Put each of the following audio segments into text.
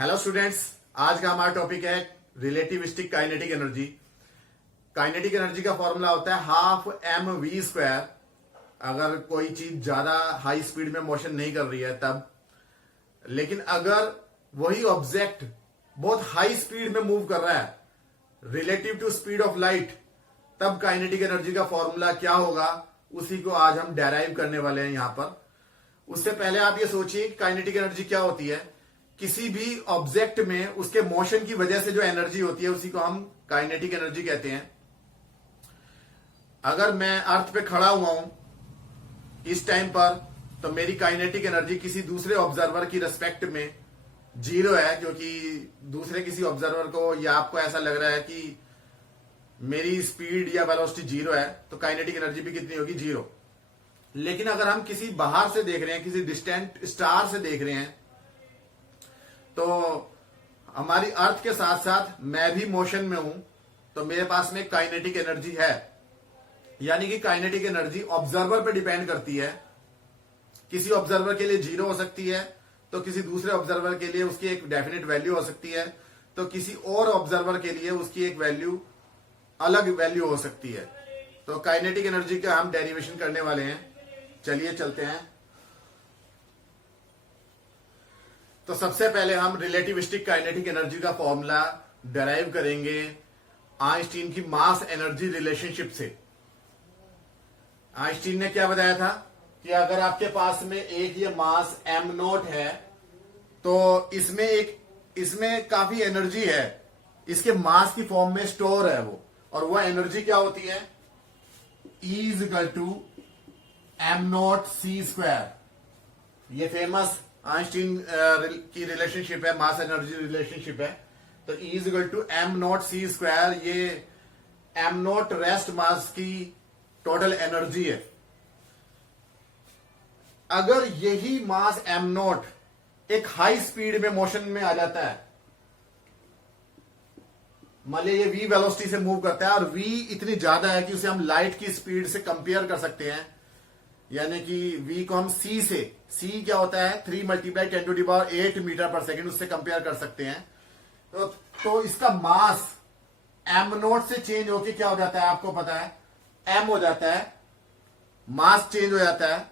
Hello students, आज का हमारा टॉपिक है relativistic kinetic energy. Kinetic energy का फॉर्मूला होता है हाफ एम वी स्क्वायर। अगर कोई चीज ज्यादा हाई स्पीड में मोशन नहीं कर रही है तब, लेकिन अगर वही ऑब्जेक्ट बहुत हाई स्पीड में मूव कर रहा है relative to speed of light, तब काइनेटिक एनर्जी का फॉर्मूला क्या होगा, उसी को आज हम डेराइव करने वाले हैं यहां पर। उससे पहले आप ये सोचिए काइनेटिक एनर्जी क्या होती है। किसी भी ऑब्जेक्ट में उसके मोशन की वजह से जो एनर्जी होती है उसी को हम काइनेटिक एनर्जी कहते हैं। अगर मैं अर्थ पे खड़ा हुआ हूं इस टाइम पर, तो मेरी काइनेटिक एनर्जी किसी दूसरे ऑब्जर्वर की रिस्पेक्ट में जीरो है, क्योंकि दूसरे किसी ऑब्जर्वर को या आपको ऐसा लग रहा है कि मेरी स्पीड या वेलोसिटी जीरो है, तो काइनेटिक एनर्जी भी कितनी होगी, जीरो। लेकिन अगर हम किसी बाहर से देख रहे हैं, किसी डिस्टेंट स्टार से देख रहे हैं, तो हमारी अर्थ के साथ साथ मैं भी मोशन में हूं, तो मेरे पास में काइनेटिक एनर्जी है। यानी कि काइनेटिक एनर्जी ऑब्जर्वर पे डिपेंड करती है। किसी ऑब्जर्वर के लिए जीरो हो सकती है, तो किसी दूसरे ऑब्जर्वर के लिए उसकी एक डेफिनेट वैल्यू हो सकती है, तो किसी और ऑब्जर्वर के लिए उसकी एक वैल्यू अलग वैल्यू हो सकती है। तो काइनेटिक एनर्जी का हम डेरिवेशन करने वाले हैं। चलिए चलते हैं। तो सबसे पहले हम रिलेटिविस्टिक काइनेटिक एनर्जी का फॉर्मूला डेराइव करेंगे आइंस्टीन की मास एनर्जी रिलेशनशिप से। आइंस्टीन ने क्या बताया था कि अगर आपके पास में एक ये मास m नोट है, तो इसमें काफी एनर्जी है, इसके मास की फॉर्म में स्टोर है वो, और वह एनर्जी क्या होती है, E is equal to m nought C square. ये फेमस आइंस्टीन की रिलेशनशिप है, मास एनर्जी रिलेशनशिप है। तो E is equal to m nought C square, ये m नोट रेस्ट मास की टोटल एनर्जी है। अगर यही मास m नोट एक हाई स्पीड में मोशन में आ जाता है, मान लीजिए ये v वेलोसिटी से मूव करता है, और v इतनी ज्यादा है कि उसे हम लाइट की स्पीड से कंपेयर कर सकते हैं। यानी कि v को हम c क्या होता है, 3 multiply 10 to the power 8 metre पर सेकेंड, उससे कंपेयर कर सकते हैं। तो इसका मास m नोट से चेंज होके क्या हो जाता है, आपको पता है, m हो जाता है। मास चेंज हो जाता है,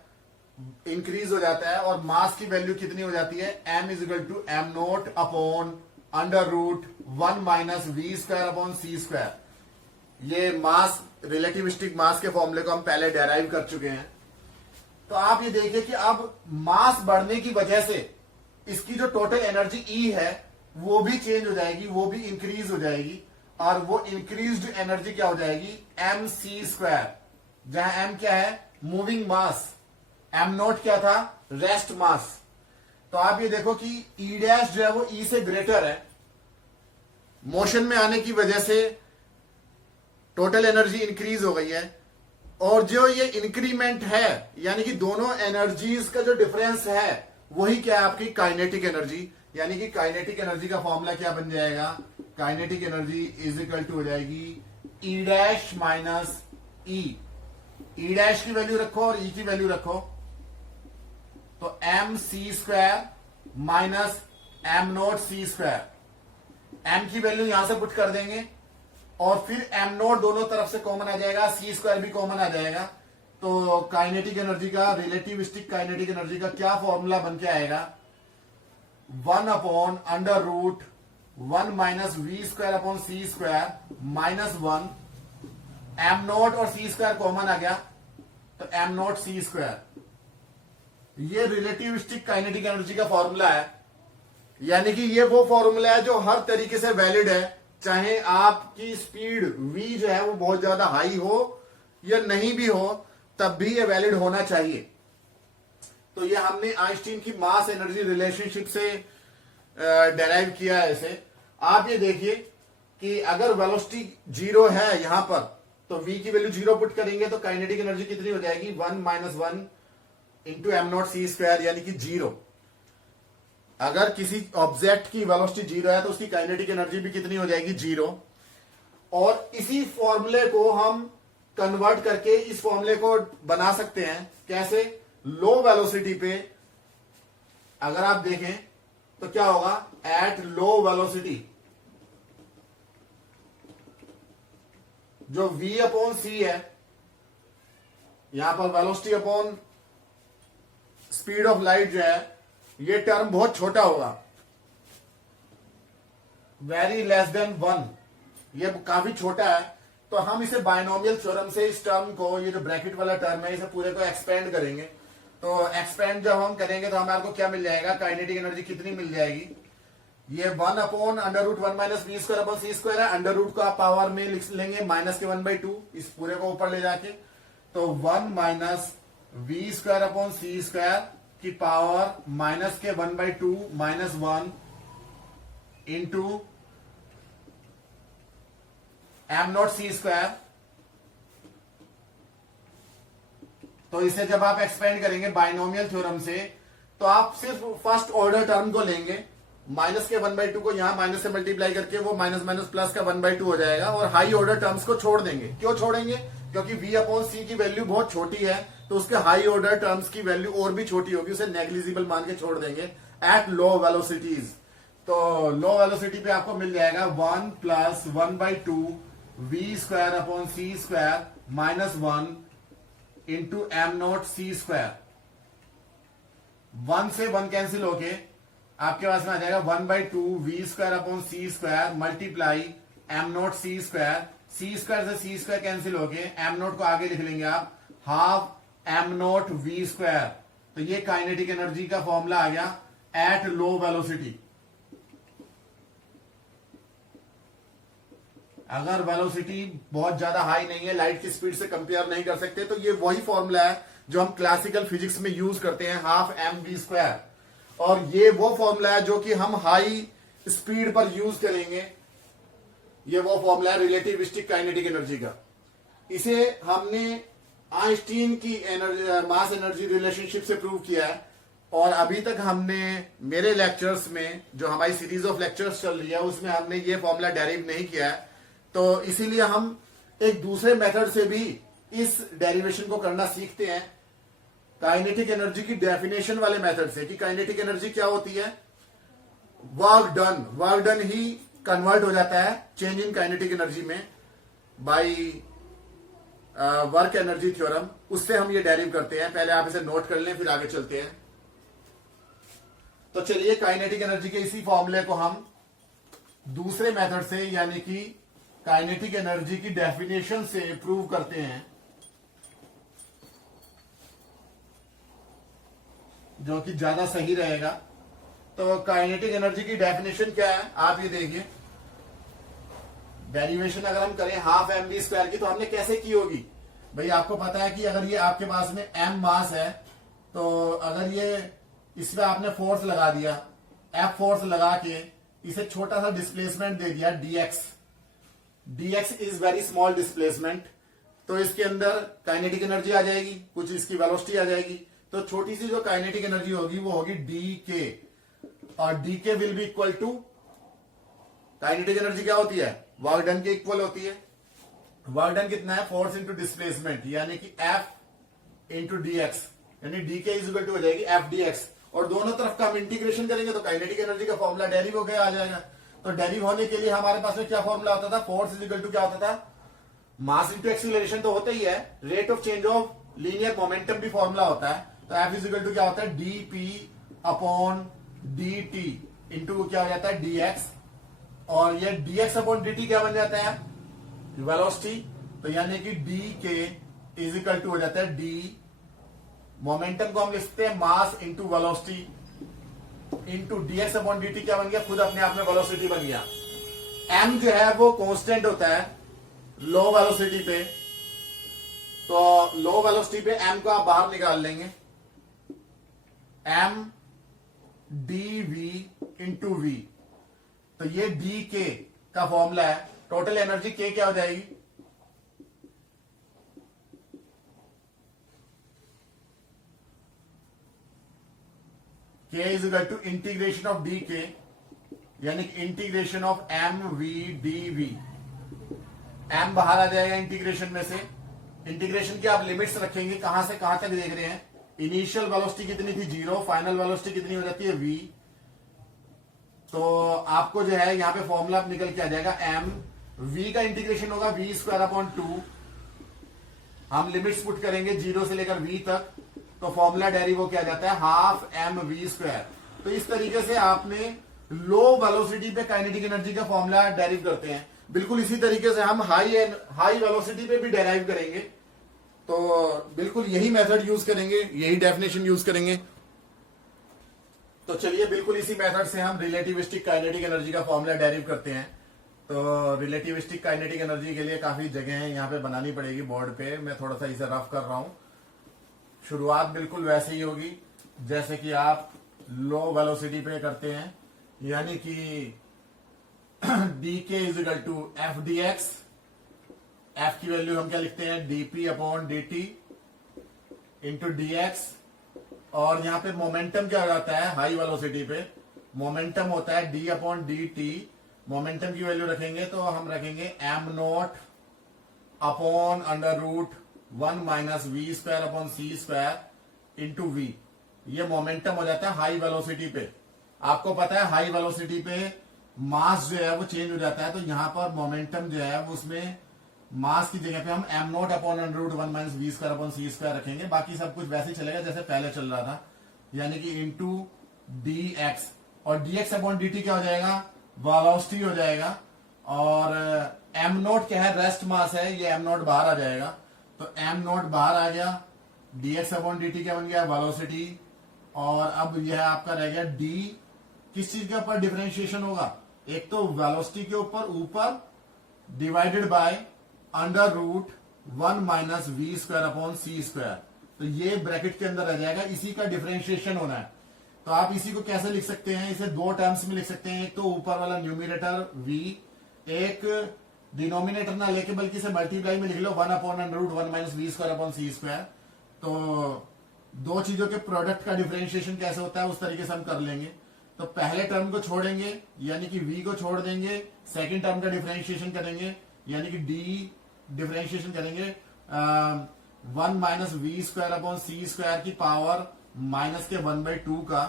इंक्रीज हो जाता है, और मास की वैल्यू कितनी हो जाती है, m is equal to m nought upon under root 1 minus V square upon C square. ये मास, रिलेटिविस्टिक मास के फॉर्मूले को हम पहले डेराइव कर चुके हैं। तो आप ये देखिए कि अब मास बढ़ने की वजह से इसकी जो टोटल एनर्जी E है वो भी चेंज हो जाएगी, वो भी इंक्रीज हो जाएगी, और वो इंक्रीज्ड एनर्जी क्या हो जाएगी, एम सी स्क्वायर, जहां m क्या है, मूविंग मास, m नोट क्या था, रेस्ट मास। तो आप ये देखो कि E डैश जो है वो E से ग्रेटर है। मोशन में आने की वजह से टोटल एनर्जी इंक्रीज हो गई है, और जो ये इंक्रीमेंट है, यानी कि दोनों एनर्जीज का जो डिफरेंस है, वही क्या है, आपकी काइनेटिक एनर्जी। यानी कि काइनेटिक एनर्जी का फॉर्मूला क्या बन जाएगा, kinetic energy is equal to हो जाएगी E dash minus E। E dash की वैल्यू रखो और E की वैल्यू रखो, तो m C square minus m nought C square. m की वैल्यू यहां से पुट कर देंगे, और फिर m नोट दोनों तरफ से कॉमन आ जाएगा, सी स्क्वायर भी कॉमन आ जाएगा। तो काइनेटिक एनर्जी का, रिलेटिविस्टिक काइनेटिक एनर्जी का क्या फॉर्मूला बन के आएगा, 1 upon under root 1 minus V square upon C square minus 1। m nought और सी स्क्वायर कॉमन आ गया, तो m नोट सी स्क्वायर। ये रिलेटिविस्टिक काइनेटिक एनर्जी का फॉर्मूला है। यानी कि ये वो फॉर्मूला है जो हर तरीके से वैलिड है, चाहे आपकी स्पीड v जो है वो बहुत ज्यादा हाई हो या नहीं भी हो, तब भी ये वैलिड होना चाहिए। तो ये हमने आइंस्टीन की मास एनर्जी रिलेशनशिप से डेराइव किया है इसे। आप ये देखिए कि अगर वेलोसिटी जीरो है यहां पर, तो v की वैल्यू जीरो पुट करेंगे तो काइनेटिक एनर्जी कितनी हो जाएगी, 1 minus 1 into M not C square, यानी कि जीरो। अगर किसी ऑब्जेक्ट की वेलोसिटी जीरो है तो उसकी काइनेटिक एनर्जी भी कितनी हो जाएगी, जीरो। और इसी फॉर्मूले को हम कन्वर्ट करके इस फॉर्मूले को बना सकते हैं। कैसे, लो वेलोसिटी पे अगर आप देखें तो क्या होगा, एट लो वेलोसिटी जो v अपॉन सी है, यहां पर velocity upon speed of light जो है, ये टर्म बहुत छोटा होगा, वेरी लेस देन 1, ये काफी छोटा है। तो हम इसे बायनोमियल थ्योरम से इस टर्म को, ये जो ब्रैकेट वाला टर्म है, इसे पूरे को एक्सपेंड करेंगे। तो एक्सपेंड जब हम करेंगे तो हमारे को क्या मिल जाएगा, काइनेटिक एनर्जी कितनी मिल जाएगी, ये 1 upon under root 1 minus V square upon C square है। अंडर रूट को आप पावर में लिख लेंगे माइनस के 1/2, इस पूरे को ऊपर ले जाके, तो 1 minus V square upon C square की पावर माइनस के 1/2 minus 1 into M not C square. तो इसे जब आप एक्सपेंड करेंगे बाइनोमियल थ्योरम से, तो आप सिर्फ फर्स्ट ऑर्डर टर्म को लेंगे, माइनस के 1/2 को यहां माइनस से मल्टीप्लाई करके वो माइनस माइनस प्लस का 1/2 हो जाएगा, और हाई ऑर्डर टर्म्स को छोड़ देंगे। क्यों छोड़ेंगे, क्योंकि v अपॉन सी की वैल्यू बहुत छोटी है, तो उसके हाई ऑर्डर टर्म्स की वैल्यू और भी छोटी होगी, उसे नेग्लिजिबल मान के छोड़ देंगे एट लो वेलोसिटीज। तो लो वेलोसिटी पे आपको मिल जाएगा 1 plus 1/2 V square upon C square minus 1 into M not C square. 1 से 1 कैंसिल होके आपके पास में आ जाएगा 1/2 V square upon C square multiply M not C square. C square से सी स्क्वायर कैंसिल होके एम नॉट को आगे लिख लेंगे आप, half M not V square. तो ये काइनेटिक एनर्जी का फॉर्मूला आ गया एट लो वेलोसिटी। अगर वेलोसिटी बहुत ज्यादा हाई नहीं है, लाइट की स्पीड से कंपेयर नहीं कर सकते, तो ये वही फॉर्मूला है जो हम क्लासिकल फिजिक्स में यूज करते हैं, हाफ एम वी स्क्वायर। और ये वो फॉर्मूला है जो कि हम हाई स्पीड पर यूज करेंगे, ये वो फॉर्मूला है रिलेटिविस्टिक काइनेटिक एनर्जी का। इसे हमने आइंस्टीन की मास एनर्जी रिलेशनशिप से प्रूव किया है, और अभी तक हमने मेरे लेक्चर्स में, जो हमारी सीरीज ऑफ लेक्चर्स चल रही है, उसमें हमने ये फॉर्मूला डेरिव नहीं किया है। तो इसीलिए हम एक दूसरे मेथड से भी इस डेरिवेशन को करना सीखते हैं, काइनेटिक एनर्जी की डेफिनेशन वाले मेथड से, कि काइनेटिक एनर्जी क्या होती है, वर्क डन ही कन्वर्ट हो जाता है चेंज इन काइनेटिक एनर्जी में बाय वर्क एनर्जी थ्योरम। उससे हम ये डेरिव करते हैं। पहले आप इसे नोट कर लें, फिर आगे चलते हैं। तो चलिए काइनेटिक एनर्जी के इसी फॉर्मूले को हम दूसरे मेथड से, यानी कि काइनेटिक एनर्जी की डेफिनेशन से प्रूव करते हैं, जो कि ज्यादा सही रहेगा। तो काइनेटिक एनर्जी की डेफिनेशन क्या है, आप ये देखिए। डेरिवेशन अगर हम करें हाफ एम वी स्क्वायर की, तो हमने कैसे की होगी भाई, आपको पता है कि अगर ये आपके पास में m मास है, तो अगर ये इसमें आपने फोर्स लगा दिया, F फोर्स लगा के इसे छोटा सा डिस्प्लेसमेंट दे दिया dx is very small displacement, तो इसके अंदर काइनेटिक एनर्जी आ जाएगी, कुछ इसकी वेलोसिटी आ जाएगी। तो छोटी सी जो काइनेटिक एनर्जी होगी वो होगी dk, और dk will be equal to, kinetic energy क्या होती है, वर्क डन के इक्वल होती है। वर्क डन कितना है, फोर्स इंटू डिस्प्लेसमेंट, यानी कि F इंटू dx, यानी dk इज इक्वल टू हो जाएगी F dx। और दोनों तरफ का हम इंटीग्रेशन करेंगे तो काइनेटिक एनर्जी का फॉर्मूला डेरिव हो गया, आ जाएगा। तो डेरिव होने के लिए हमारे पास में क्या फॉर्मूला होता था, फोर्स इज इक्वल टू क्या होता था, मास इंटू एक्सीलरेशन तो होता ही है, rate of change of linear momentum भी फॉर्मूला होता है। तो F इज इक्वल टू क्या होता है, dp अपॉन dt इंटू क्या हो जाता है dx, और ये dx अपॉन dt क्या बन जाता है, वेलोसिटी। तो यानी कि dk इज इक्वल टू हो जाता है d, मोमेंटम को हम लिखते हैं mass into velocity into dx upon dt क्या बन गया, खुद अपने आप में वेलोसिटी बन गया। m जो है वो कांस्टेंट होता है लो वेलोसिटी पे, तो लो वेलोसिटी पे m को आप बाहर निकाल लेंगे, m dv इंटू v। तो ये dk का फॉर्मूला है। टोटल एनर्जी k क्या हो जाएगी, k is equal to integration of dk, यानी कि integration of M V D V. M बाहर आ जाएगा इंटीग्रेशन में से। इंटीग्रेशन की आप लिमिट्स रखेंगे, कहां से कहां तक देख रहे हैं, इनिशियल वेलोसिटी कितनी थी 0, फाइनल वेलोसिटी कितनी हो जाती है v, तो आपको जो है यहाँ पे फॉर्मूला निकल के आ जाएगा एम वी का इंटीग्रेशन होगा वी स्क्वायर अपॉन 2। हम लिमिट्स पुट करेंगे 0 से लेकर वी तक, तो फॉर्मूला डेरिव हो क्या जाता है हाफ एम वी स्क्वायर। तो इस तरीके से आपने लो वेलोसिटी पे काइनेटिक एनर्जी का फॉर्मूला डेरिव करते हैं। बिल्कुल इसी तरीके से हम हाई वेलोसिटी पे भी डेराइव करेंगे। तो बिल्कुल यही मेथड यूज करेंगे, यही डेफिनेशन यूज करेंगे। तो चलिए बिल्कुल इसी मेथड से हम रिलेटिविस्टिक काइनेटिक एनर्जी का फॉर्मूला डेरिव करते हैं। तो रिलेटिविस्टिक काइनेटिक एनर्जी के लिए काफी जगह है यहाँ पे बनानी पड़ेगी बोर्ड पे, मैं थोड़ा सा इसे रफ कर रहा हूं। शुरुआत बिल्कुल वैसे ही होगी जैसे कि आप लो वेलोसिटी पे करते हैं, यानी कि D K is equal to F D X. F की वैल्यू हम क्या लिखते हैं D P upon D T into D X. और यहां पे मोमेंटम क्या हो जाता है हाई वेलोसिटी पे, मोमेंटम होता है D upon D T. Momentum की वैल्यू रखेंगे तो हम रखेंगे M not upon under root 1 minus V square upon C square into V. ये मोमेंटम हो जाता है हाई वेलोसिटी पे। आपको पता है हाई वेलोसिटी पे मास जो है वो चेंज हो जाता है, तो यहां पर मोमेंटम जो है वो उसमें मास की जगह पे हम M not upon under root 1 minus V square upon C square रखेंगे। बाकी सब कुछ वैसे ही चलेगा जैसे पहले चल रहा था, यानी कि इंटू डी एक्स। और D x upon D T क्या हो जाएगा वेलोसिटी हो जाएगा। और एम नॉट क्या है रेस्ट मास है, ये एम नॉट बाहर आ जाएगा। तो एम नॉट बाहर आ गया, D x upon D T क्या बन गया वेलोसिटी। और अब यह आपका रह गया डी किस चीज के ऊपर डिफरेंशिएशन होगा, एक तो वेलोसिटी के ऊपर divided by under root 1 minus V square upon C square. तो ये ब्रैकेट के अंदर रह जाएगा, इसी का डिफरेंशिएशन होना है। तो आप इसी को कैसे लिख सकते हैं, इसे दो टर्म्स में लिख सकते हैं। एक तो ऊपर वाला न्यूमिनेटर v, एक डिनोमिनेटर ना लेके बल्कि इसे मल्टीप्लाई में लिख लो 1 upon under root 1 minus V square upon C square. तो दो चीजों के प्रोडक्ट का डिफरेंशिएशन कैसे होता है उस तरीके से हम कर लेंगे। तो पहले टर्म को छोड़ेंगे यानी कि v को छोड़ देंगे, सेकंड टर्म का डिफरेंशिएशन करेंगे यानी कि d डिफरेंशिएशन करेंगे 1 minus V square upon C square की पावर माइनस के 1/2 का।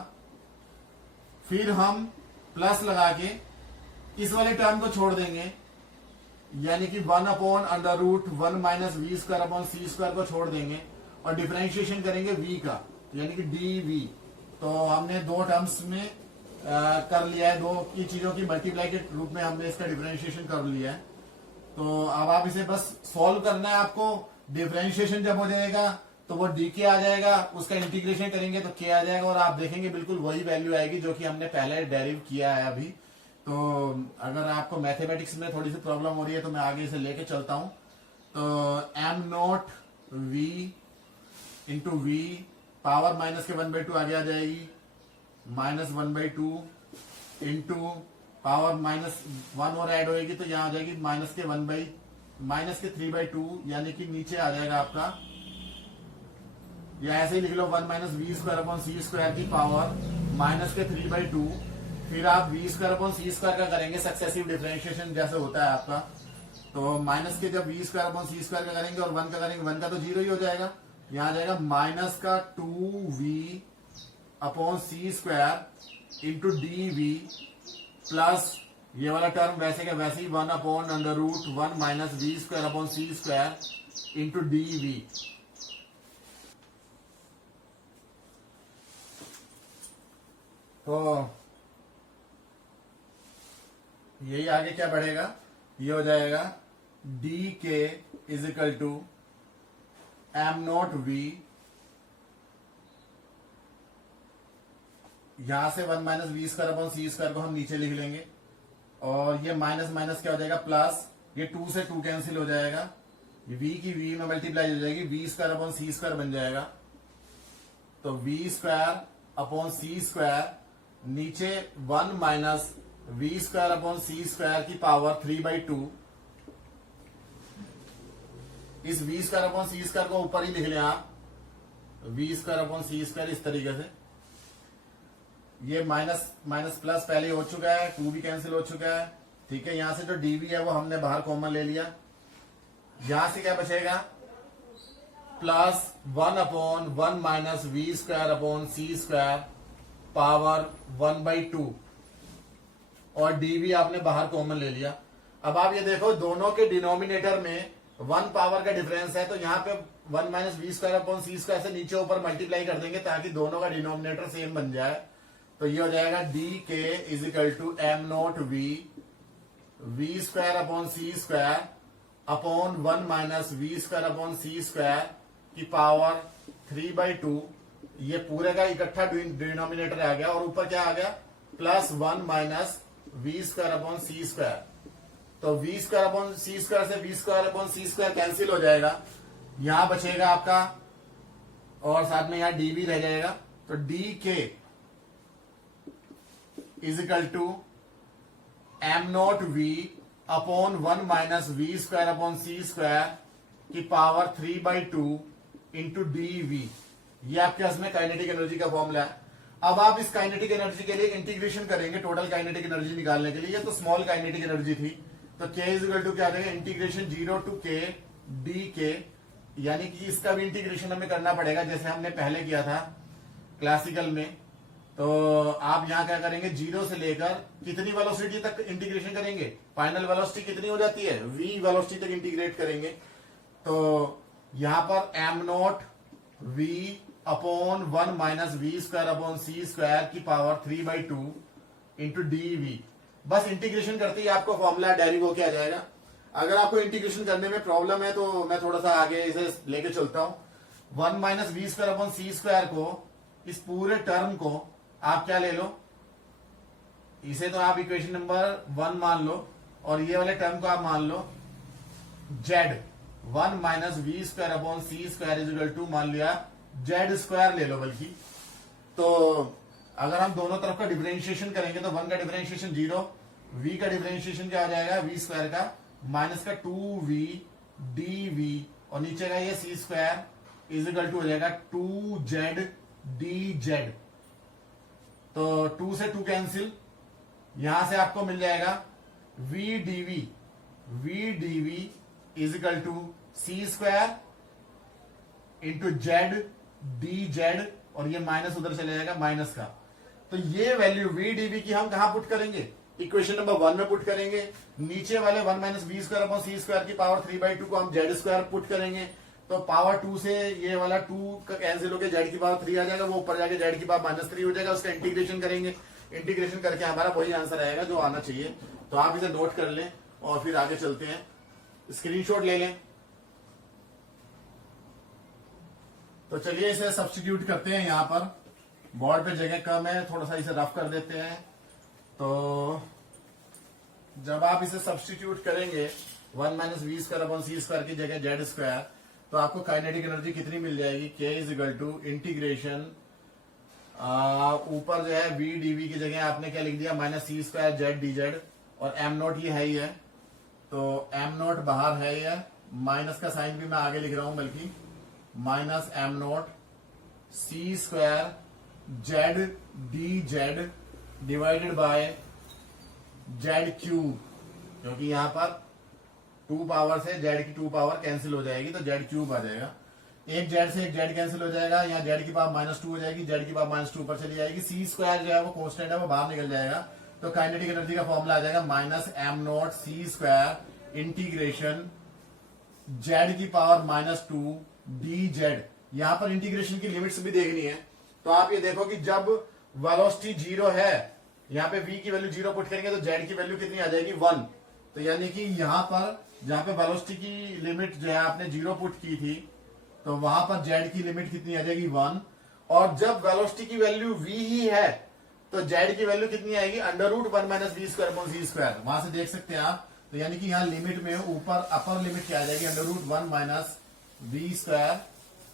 फिर हम प्लस लगा के इस वाले टर्म को छोड़ देंगे यानी कि 1 upon under root 1 minus V square upon C square को छोड़ देंगे और डिफरेंशिएशन करेंगे v का यानी कि dv। तो हमने दो टर्म्स में कर लिया है, दो की चीजों की मल्टीप्लाई के रूप में हमने इसका डिफरेंशिएशन कर लिया है। तो अब आप इसे बस सॉल्व करना है आपको। डिफरेंशिएशन जब हो जाएगा तो वो डी के आ जाएगा, उसका इंटीग्रेशन करेंगे तो के आ जाएगा और आप देखेंगे बिल्कुल वही वैल्यू आएगी जो कि हमने पहले डेरिव किया है अभी। तो अगर आपको मैथमेटिक्स में थोड़ी सी प्रॉब्लम हो रही है तो मैं आगे इसे लेके चलता हूं। तो M not V into V power minus के 1/2 आगे आ जाएगी, माइनस 1/2 इंटू पावर माइनस 1 और ऐड होएगी तो यहां आ जाएगी माइनस के 3/2 यानी कि नीचे आ जाएगा आपका, या ऐसे ही लिख लो 1 minus V square upon C square की पावर माइनस के 3/2। फिर आप V square upon C square का करेंगे सक्सेसिव डिफरेंशिएशन जैसे होता है आपका। तो माइनस के जब V square upon C square का करेंगे और 1 का करेंगे, 1 का तो 0 ही हो जाएगा। यहां आ जाएगा माइनस का 2v upon C square into D V plus ये वाला टर्म वैसे का वैसे ही 1 upon under root 1 minus V square upon C square into D V. तो यही आगे क्या बढ़ेगा, ये हो जाएगा D K is equal to M not V, यहां से 1 minus V square upon C square को हम नीचे लिख लेंगे और ये माइनस माइनस क्या हो जाएगा प्लस, ये 2 से 2 कैंसिल हो जाएगा, v की v में मल्टीप्लाई हो जाएगी, V square upon C square बन जाएगा। तो V square upon C square नीचे 1 minus V square upon C square की पावर 3/2। इस V square upon C square को ऊपर ही लिख लें आप, V square upon C square इस तरीके से। ये माइनस माइनस प्लस पहले हो चुका है, 2 भी कैंसिल हो चुका है, ठीक है। यहां से जो डीवी है वो हमने बाहर कॉमन ले लिया, यहां से क्या बचेगा plus 1 upon 1 minus V square upon C square power 1/2। और डी वी आपने बाहर कॉमन ले लिया। अब आप ये देखो दोनों के डिनोमिनेटर में 1 पावर का डिफरेंस है, तो यहाँ पे 1 minus V square upon C square से नीचे ऊपर मल्टीप्लाई कर देंगे ताकि दोनों का डिनोमिनेटर सेम बन जाए। तो ये हो जाएगा D K is equal to M not V square upon C square upon 1 minus V square upon C square की पावर 3/2। ये पूरे का इकट्ठा डिनोमिनेटर आ गया और ऊपर क्या आ गया plus 1 minus V square upon C square. तो V square upon C square से V square upon C square cancel हो जाएगा, यहां बचेगा आपका और साथ में यहां डी वी रह जाएगा। तो D K is equal to M not V upon 1 minus V square upon C square की पावर 3/2 इंटू डी वी। ये आपके इसमें काइनेटिक एनर्जी का फॉर्मूला है। अब आप इस काइनेटिक एनर्जी के लिए इंटीग्रेशन करेंगे टोटल काइनेटिक एनर्जी निकालने के लिए। ये तो स्मॉल काइनेटिक एनर्जी थी, तो k इज इक्वल टू क्या आ जाएगा इंटीग्रेशन 0 टू के डी के, यानी कि इसका भी इंटीग्रेशन हमें करना पड़ेगा जैसे हमने पहले किया था क्लासिकल में। तो आप यहां क्या करेंगे 0 से लेकर कितनी वेलोसिटी तक इंटीग्रेशन करेंगे, फाइनल वेलोसिटी कितनी हो जाती है v वेलोसिटी तक इंटीग्रेट करेंगे। तो यहां पर M not V upon 1 minus V square upon C square की पावर 3/2 इंटू डी वी। बस इंटीग्रेशन करते ही आपको फॉर्मूला डेरिव होके आ जाएगा। अगर आपको इंटीग्रेशन करने में प्रॉब्लम है तो मैं थोड़ा सा आगे इसे लेके चलता हूं। 1 minus V square upon C square को, इस पूरे टर्म को आप क्या ले लो, इसे तो आप इक्वेशन नंबर 1 मान लो और ये वाले टर्म को आप मान लो Z 1 minus V square upon C square is equal to मान लिया जेड स्क्वायर ले लो। बल्कि तो अगर हम दोनों तरफ का डिफरेंशिएशन करेंगे तो 1 का डिफरेंशिएशन 0, v का डिफरेंशिएशन क्या आ जाएगा वी स्क्वायर का माइनस का 2v डी और नीचे का ये सी स्क्वायर इज इक्वल टू हो जाएगा 2z dz। तो 2 से 2 कैंसिल, यहां से आपको मिल जाएगा v dv is equal to C square into Z D Z और ये माइनस उधर चले जाएगा माइनस का। तो ये वैल्यू v dv की हम कहां पुट करेंगे इक्वेशन नंबर 1 में पुट करेंगे। नीचे वाले 1 minus V square upon C square की पावर 3/2 को हम जेड स्क्वायर पुट करेंगे। तो पावर 2 से ये वाला 2 का कैंसिल होकर जेड की पावर 3 आ जाएगा, वो ऊपर जाके जेड की पावर -3 हो जाएगा। उसका इंटीग्रेशन करेंगे, इंटीग्रेशन करके हमारा वही आंसर आएगा जो आना चाहिए। तो आप इसे नोट कर लें और फिर आगे चलते हैं, स्क्रीनशॉट ले लें। तो चलिए इसे सब्स्टिट्यूट करते हैं। यहां पर बोर्ड पे जगह कम है, थोड़ा सा इसे रफ कर देते हैं। तो जब आप इसे सब्स्टिट्यूट करेंगे 1 minus V square upon C square की जगह जेड स्क्वायर, तो आपको काइनेटिक एनर्जी कितनी मिल जाएगी k is equal to integration ऊपर जो है v dv की जगह आपने क्या लिख दिया माइनस सी स्क्वायर जेड डी जेड और एम नोट ये है ही है। तो एम नोट बाहर है ही है, माइनस का साइन भी मैं आगे लिख रहा हूं बल्कि minus M naught C square Z D Z divided by Z cube, क्योंकि यहां पर 2 पावर से जेड की 2 पावर कैंसिल हो जाएगी तो जेड क्यूब आ जाएगा। एक जेड से एक जेड कैंसिल हो जाएगा, यहाँ जेड की पावर -2 हो जाएगी, जेड की पावर -2 ऊपर चली जाएगी, सी स्क्वायर जो है वो कांस्टेंट है वो बाहर निकल जाएगा। तो काइनेटिक एनर्जी का फॉर्मूला आ जाएगा minus M not C square integration Z की पावर -2 डी जेड। यहां पर इंटीग्रेशन की लिमिट्स भी देखनी है। तो आप ये देखो कि जब वेलोसिटी 0 है, यहाँ पे v की वैल्यू 0 पुट करेंगे तो z की वैल्यू कितनी आ जाएगी 1। तो यानी कि यहां पर जहां पे वेलोसिटी की लिमिट जो है आपने 0 पुट की थी तो वहां पर z की लिमिट कितनी आ जाएगी 1। और जब वेलोसिटी की वैल्यू v ही है तो z की वैल्यू कितनी आएगी √1 minus V square upon C square. वहां से देख सकते हैं आप। तो यानी कि यहाँ लिमिट में ऊपर अपर लिमिट क्या आ जाएगी √1 minus V square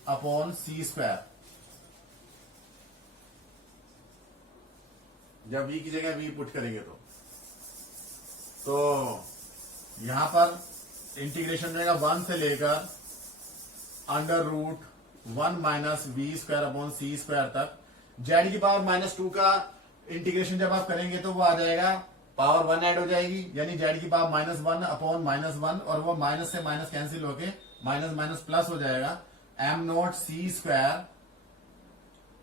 upon C square. जब v की जगह v पुट करेंगे तो यहां पर इंटीग्रेशन रहेगा 1 से लेकर √1 minus V square upon C square तक। जेड की पावर -2 का इंटीग्रेशन जब आप करेंगे तो वो आ जाएगा पावर 1 ऐड हो जाएगी, यानी जेड की पावर -1 अपॉन -1 और वो माइनस से माइनस कैंसिल होके माइनस प्लस हो जाएगा एम नॉट सी स्क्वायर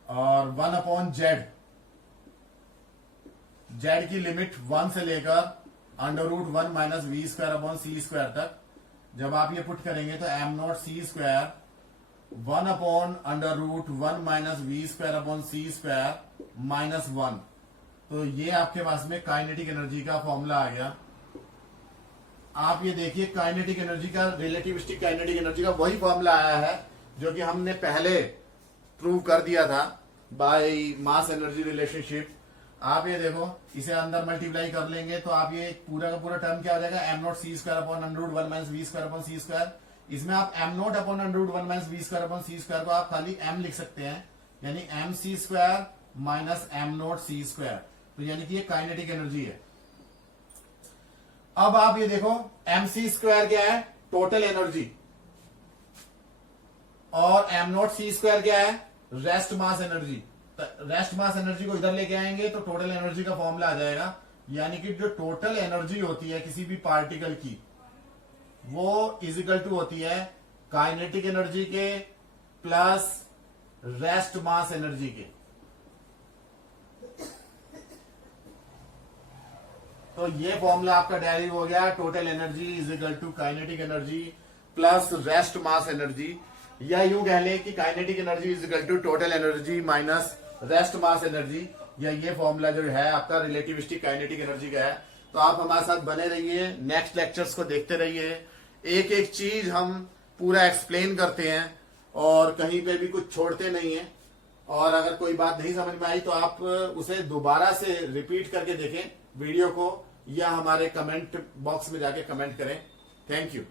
और 1 अपॉन जेड जेड की लिमिट 1 से लेकर √1 minus V square upon C square तक। जब आप ये पुट करेंगे तो M not C square 1 upon √1 minus V square upon C square minus 1। तो ये आपके पास में काइनेटिक एनर्जी का फॉर्मूला आ गया। आप ये देखिए काइनेटिक एनर्जी का, रिलेटिविस्टिक काइनेटिक एनर्जी का वही फॉर्मूला आया है जो कि हमने पहले प्रूव कर दिया था बाय मास एनर्जी रिलेशनशिप। आप ये देखो, इसे अंदर मल्टीप्लाई कर लेंगे तो आप ये पूरा का पूरा टर्म क्या हो जाएगा, M not C square upon √1 minus V square upon C square. इसमें आप M not upon √1 minus V square upon C square को आप खाली एम लिख सकते हैं, यानी M C square minus M not C square. तो यानी कि ये काइनेटिक एनर्जी है। अब आप ये देखो, एम सी स्क्वायर क्या है, टोटल एनर्जी, और एम नॉट सी स्क्वायर क्या है, rest mass energy. Rest mass energy को इधर लेके आएंगे तो टोटल एनर्जी का फॉर्मूला आ जाएगा। यानी कि जो टोटल एनर्जी होती है किसी भी पार्टिकल की, वो इजिकल टू होती है काइनेटिक एनर्जी के प्लस रेस्ट मास एनर्जी के। तो ये फॉर्मूला आपका डेरिव हो गया, total energy equal to kinetic energy plus rest mass energy, या यूं कह लें कि kinetic energy equal to total energy minus rest mass energy. या ये फॉर्मूला जो है आपका रिलेटिविस्टिक काइनेटिक एनर्जी का है। तो आप हमारे साथ बने रहिए, नेक्स्ट लेक्चर्स को देखते रहिए, एक एक चीज हम पूरा एक्सप्लेन करते हैं और कहीं पे भी कुछ छोड़ते नहीं है। और अगर कोई बात नहीं समझ में आई तो आप उसे दोबारा से रिपीट करके देखें वीडियो को, या हमारे कमेंट बॉक्स में जाके कमेंट करें। Thank you.